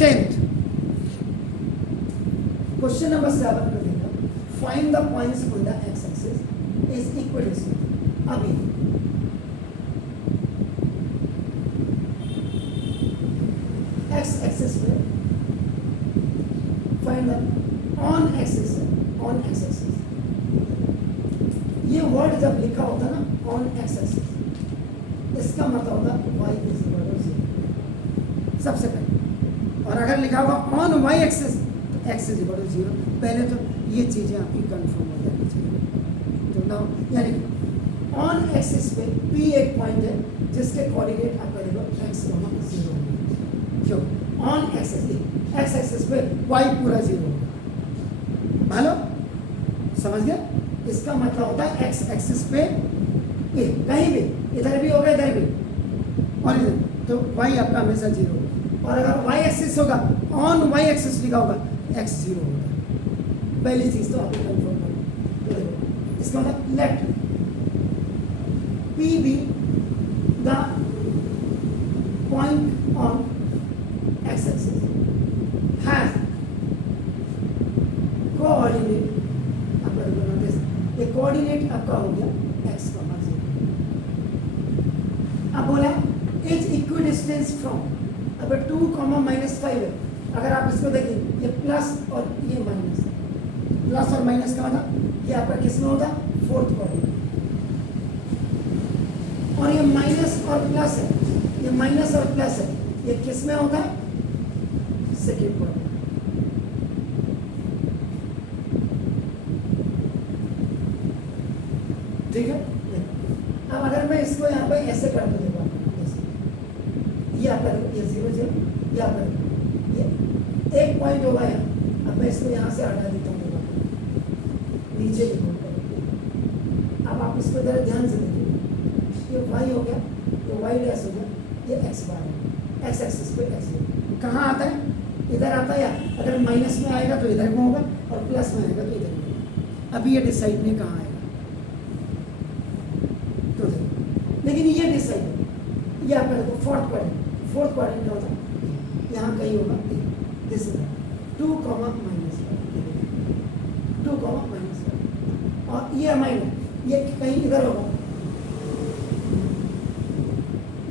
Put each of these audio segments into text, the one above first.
10th question number 7 में देखो, find the points on the x axis is equidistant. अभी x axis पे find the on axis है, on x axis. ये word जब लिखा होता है ना ऑन एक्स एक्सिस, इसका मतलब होता है y इज इक्वल टू 0 सबसे पहले. और अगर लिखा होगा ऑन y एक्सिस तो x इज इक्वल टू 0. पहले तो ये चीजें आपकी कंफर्म हो जानी चाहिए. तो नाउ यानी ऑन एक्सिस पे p एक पॉइंट है जिसके कोऑर्डिनेट आपका देखो x, 0 क्यों ऑन एक्सिस, x एक्सिस पे y पूरा 0 होगा. हेलो समझ गए? इसका मतलब होता है x एक्सिस पे कहीं भी, इधर भी होगा इधर भी और इधर, तो y आपका हमेशा 0 होगा. और अगर y एक्सिस होगा, ऑन y एक्सिस लिखा होगा, x 0 होगा. पहली चीज तो आपको कंफर्म करना. तो देखो इसका मतलब let p be the point on x axis has coordinate. आपका नोटिस ये कोऑर्डिनेट आपका हो गया x, 0. अब बोला इज इक्विडिस्टेंस फ्रॉम, अब 2, -5 है. अगर आप इसको देखिए ये प्लस और ये माइनस, प्लस और माइनस का मतलब ये आपका किस में होता है? Fourth coordinate. और ये माइनस और प्लस है, ये माइनस और प्लस है, ये किस में होता है? Second coordinate. ठीक है. अब अगर मैं इसको यहाँ पे ऐसे कर दूँ, देखो ये आपका ये 0 0, ये आपका ये एक पॉइंट होगा यहाँ. अब मैं इसको यहाँ से हटा देता हूँ, नीचे लिखो. अब आप इसको जरा ध्यान से देखिए, ये y हो गया, ये y डैश हो गया, ये x बार है. x एक्सिस पे x कहाँ आता है? इधर आता है. या अगर माइनस में आएगा तो इधर में होगा और प्लस में आएगा तो इधर में होगा. अभी ये डिसाइड नहीं कहाँ आएगा, तो लेकिन ये डिसाइड है. ये आपका देखो फोर्थ क्वाड्रेंट होता है, यहाँ कहीं होगा. दिस इज 2, -2, और ये माइनस, ये कहीं इधर होगा.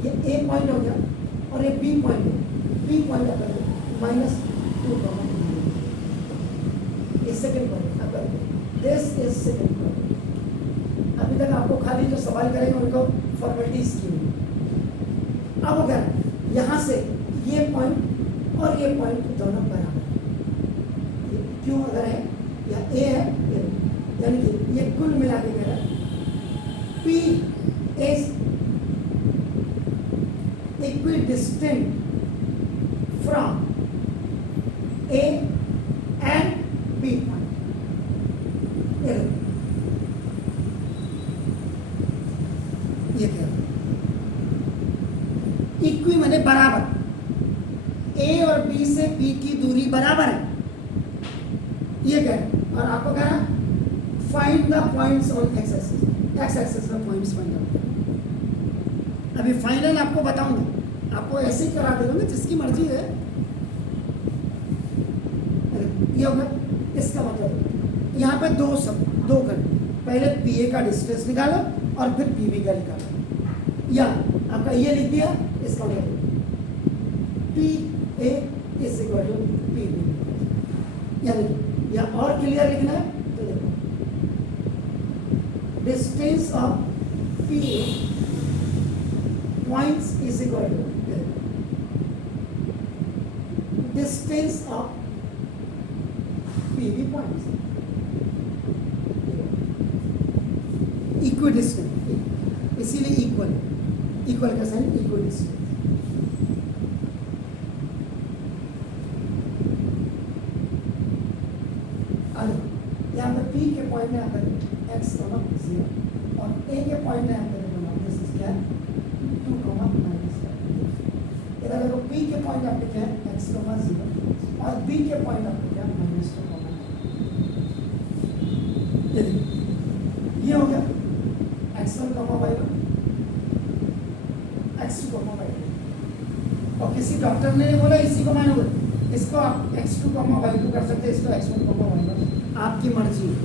ये ए पॉइंट हो गया और ये बी पॉइंट है. बी पॉइंट आपका -2, ये सेकंड पॉइंट आपका. This is second point. अभी तक आपको खाली जो सवाल करेंगे उनको फॉर्मेलिटीज की. अब अगर यहाँ से ये पॉइंट और ये पॉइंट दोनों बराबर है, क्यों अगर है या ए है, यानी कि ये कुल मिला के कह रहा है P is equidistant from A and B point. ये कह रहा है इक्वी माने बराबर. A और B से B की दूरी बराबर है, ये कह रहा है. और आपको कह रहा है find the points on x axis. X axis में पॉइंट्स फाइंड आउट. अभी फाइनल आपको बताऊंगा, आपको ऐसे ही करा दे दूंगा, जिसकी मर्जी है. ये होगा. इसका मतलब यहाँ पे दो कर, पहले PA का डिस्टेंस निकालो और फिर PB का निकालो. या आपका ये लिख दिया, इसका मतलब PA is equal to PB. यानी या और क्लियर लिखना है तो देखो distance of PA points is equal to distance of PB points. Equidistant, इसीलिए इक्वल का साइन इक्विडिस्टेंट. यहाँ पर P के पॉइंट में आपका x, 0 और A के पॉइंट में आपका दिस इज क्या है 2, -5. इधर देखो P के पॉइंट आपके क्या है x, 0 और B के पॉइंट आपके क्या है -2. ये हो गया x1, y1, x2, y2. और किसी डॉक्टर ने बोला इसी को मानोगे इसको आप x2 y2 कर सकते हैं, इसको x1 y1, आपकी मर्जी है।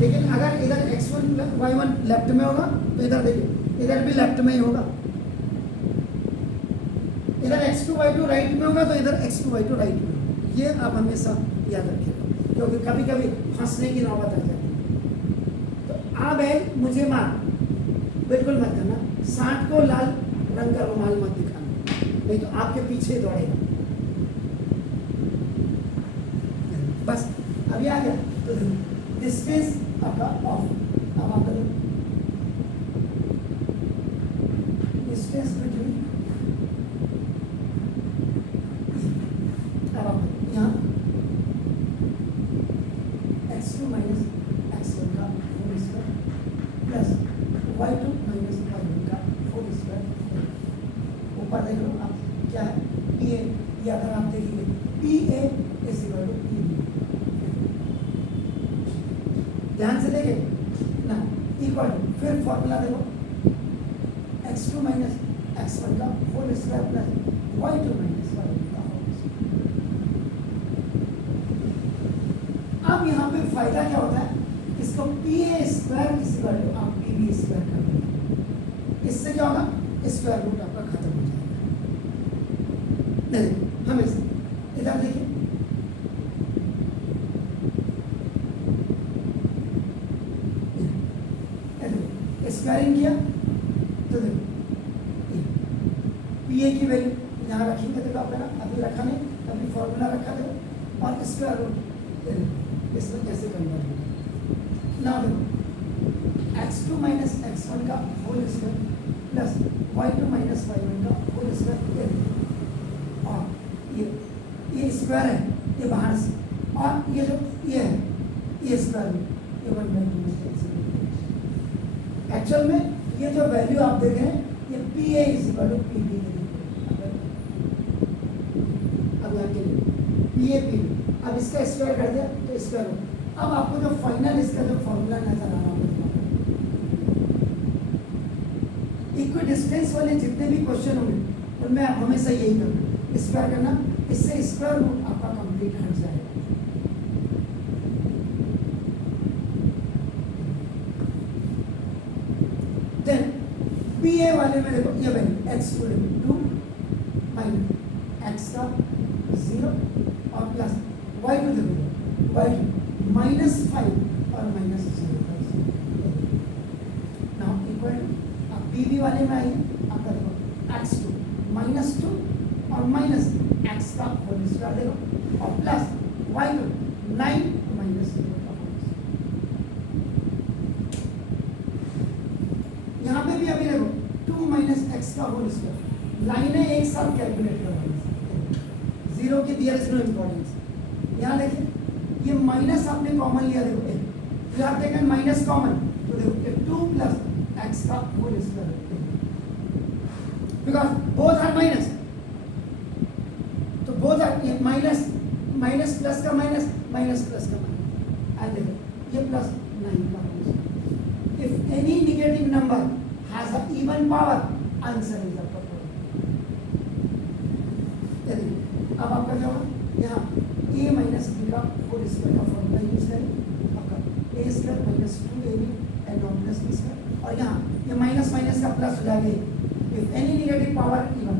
लेकिन अगर इधर x1 y1 लेफ्ट में होगा तो इधर देखिए इधर भी लेफ्ट में ही होगा, इधर x2 y2 राइट में होगा तो इधर x2 y2 राइट में होगा। ये आप हमेशा याद रखिएगा, क्योंकि कभी कभी फंसने की नौबत आ जाती है। तो आ बैल मुझे मार बिल्कुल मत करना, 60 को लाल रंग का रुमाल मत दिखाना, नहीं तो आपके पीछे दौड़ेगा। बस अभी आ गया तो डिस्टेंस आपका ऑफ। अब आप डिस्टेंस बिटवीन, अब आप यहाँ x2 माइनस x1 का whole square plus y2 minus y1 का होल स्क्वायर। ऊपर देख लो आप क्या है, ये अगर आप देखिए PA is equal to PB, ध्यान से देखें ना, इक्वल टू, फिर फॉर्मूला देखो x2 माइनस x1 का whole square plus y2 minus y1 का होल स्क्वायर। अब यहाँ पे फायदा क्या होता है, इसको PA square is equal to आप PB स्क्वायर कर देंगे, इससे क्या होगा, स्क्वायर रूट आपका खत्म हो जाएगा। नहीं हमेशा इधर देखिए स्क्वायरिंग किया तो देखो PA की वैल्यू यहाँ रखेंगे, देखो आपने ना अभी रखा नहीं, अभी फॉर्मूला रखा देखो, और स्क्वायर रूट इसमें कैसे कन्वर्ट होगा ना, देखो x2 माइनस x1 का whole square plus y2 minus y1 का होल स्क्वायर, और ये स्क्वायर है ये बाहर से, और ये जो ये है ये स्क्वायर रूट, ये 1/2 एक्चुअल में ये जो वैल्यू आप देख रहे हैं ये PA is equal to PB के लिए, अब यहाँ के लिए PA PB, अब इसका स्क्वायर कर दिया तो स्क्वायर रूट। अब आपको जो फाइनल इसका जो फॉर्मूला नजर आ रहा होगा, इक्वी डिस्टेंस वाले जितने भी क्वेश्चन होंगे उनमें आप हमेशा यही करना, स्क्वायर करना, इससे स्क्वायर रूट आपका कंप्लीट हट जाएगा। देन PA वाले में देखो ये वैल्यू x2 2 माइनस x का 0 और प्लस y2 देखो y2 माइनस 5 और माइनस 0 नाउ इक्वल अब PB वाले में आइए, आपका देखो x2 माइनस 2 और माइनस x का होल स्क्वायर देखो, और प्लस y2 9 माइनस 0 का होल स्क्वायर। यहाँ पे भी अभी देखो 2 माइनस x का होल स्क्वायर, लाइनें एक साथ कैलकुलेट करवानी, जीरो की दियर इज नो इम्पोर्टेंस। यहाँ देखिए ये माइनस आपने कॉमन लिया, देखो you have taken minus common, तो देखो 2 प्लस x का whole square, because both are minus, तो both are minus, minus plus का माइनस, माइनस प्लस का माइनस, एंड देखो ये प्लस 9 का whole square. If any negative number has an even power, answer is the proper। अब आपका क्या होगा, यहाँ a माइनस b का होल स्क्वायर का फॉर्मूला यूज करें, आपका a square minus 2ab and not plus b square, और यहाँ ये माइनस माइनस का प्लस हो जाएगा, if any negative power even,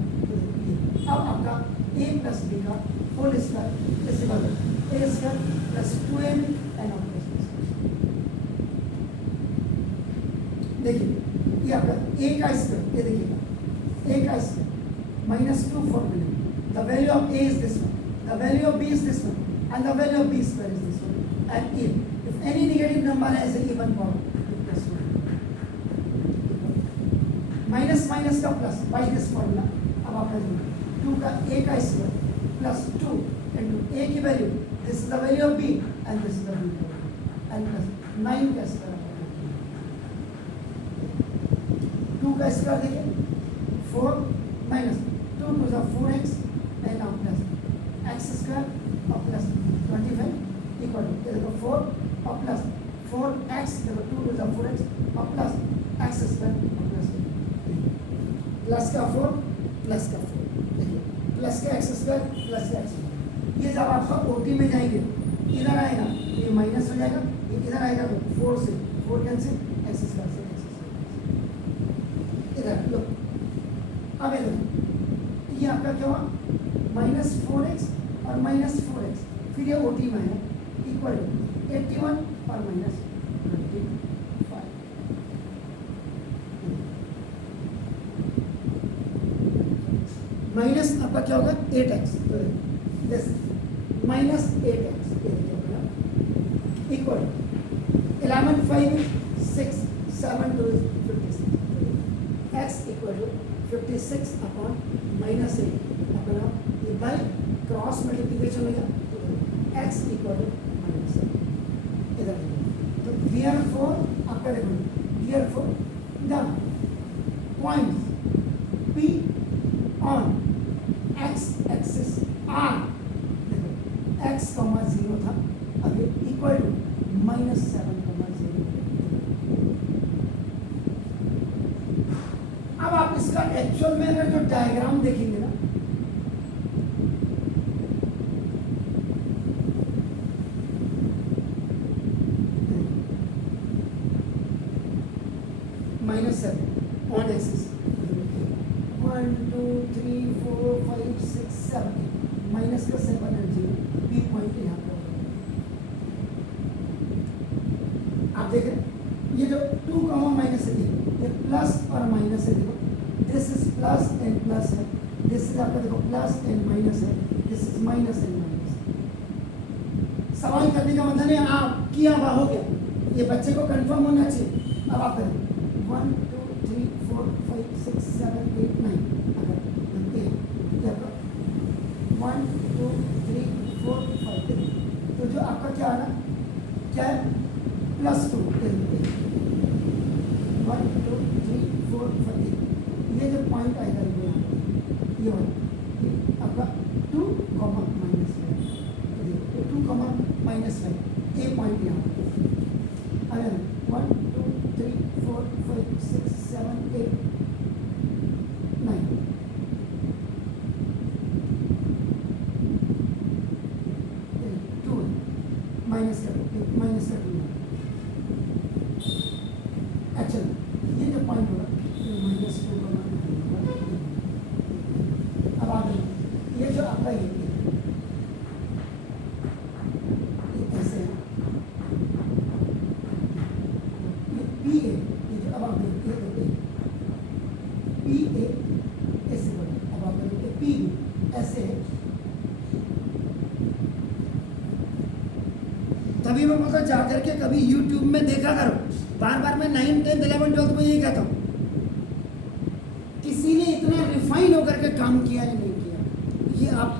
अब आपका a प्लस b का whole square is equal to a square plus 2ab and not plus b square. देखिए ये आपका a का स्क्वायर, ये देखिएगा a का square minus 2 formula, the value of a is this one, the value of b is this one, and the value of b square is this one, and if any negative number has an even power, plus 1 minus minus का plus by this formula. अब आपका 2 का a का square plus 2 into a की value, this is the value of b and this is the b and plus 9 का square, 2 का square देखिए 4 minus 2 to the 4x and now plus x square और plus 25 equal to देखो 4 और plus 4x, देखो 2 to the 4x और plus x square और plus का 4 प्लस का 4, देखिए प्लस का x स्क्वायर प्लस का x, ये जब आपका ओटी में जाएंगे इधर आएगा ये माइनस हो जाएगा, ये इधर आएगा तो 4 से 4 कैंसिल, एक्स स्क्वायर से एक्स स्क्वायर इधर लो। अब इधर ये आपका क्या हुआ -4x और -4x, फिर ये ओटी में है इक्वल टू 81 और -25 माइनस आपका क्या होगा 8x, this -8x equal 11 5 6 7 2 56 x equal to 56 upon -8 अपना ये बाय क्रॉस मल्टीप्लिकेशन हो गया x इक्वल टू -8 इधर तो therefore आपका देखो therefore the points P on x axis r देखो x, 0 था, अब ये इक्वल टू -7, 0। अब आप इसका एक्चुअल में अगर जो डायग्राम देखेंगे ना -7 ऑन एक्सिस 1 2 3 4 5 6 7 माइनस का 7 और 0 बी पॉइंट यहाँ पर आप देखें ये जो 2 माइनस है ये प्लस और माइनस है, देखो this is plus and plus है, दिस इज आपका देखो प्लस एंड माइनस है, this is minus and minus. सवाल करने का मतलब है आप किया हुआ हो गया, ये बच्चे को कंफर्म होना चाहिए। अब आप करें 1 2 3 4 5 6 7 8 9 अगर 1 2 3 4 5 तो जो आपका क्या है ना क्या है +2 1 2 3 4 5 ये जो पॉइंट आएगा ये वाला आपका 2, -5 2, -5 ए पॉइंट यहाँ अगर 1 2 3 4 5 6 7 8 9 2 माइनस का 2 अच्छा ये जो पॉइंट होगा -2 अब आ गई ये जो आपका ये ऐसे है ये पी ए, ये जो अब आप देखिए पी ए ऐसे बोले, अब आप देखिए पी ऐसे है। तभी मैं बोलता जाकर के कभी YouTube में देखा करो, बार बार मैं 9th 10th 11th 12th में यही कहता हूँ, किसी ने इतना रिफाइन होकर के काम किया या नहीं किया, ये आप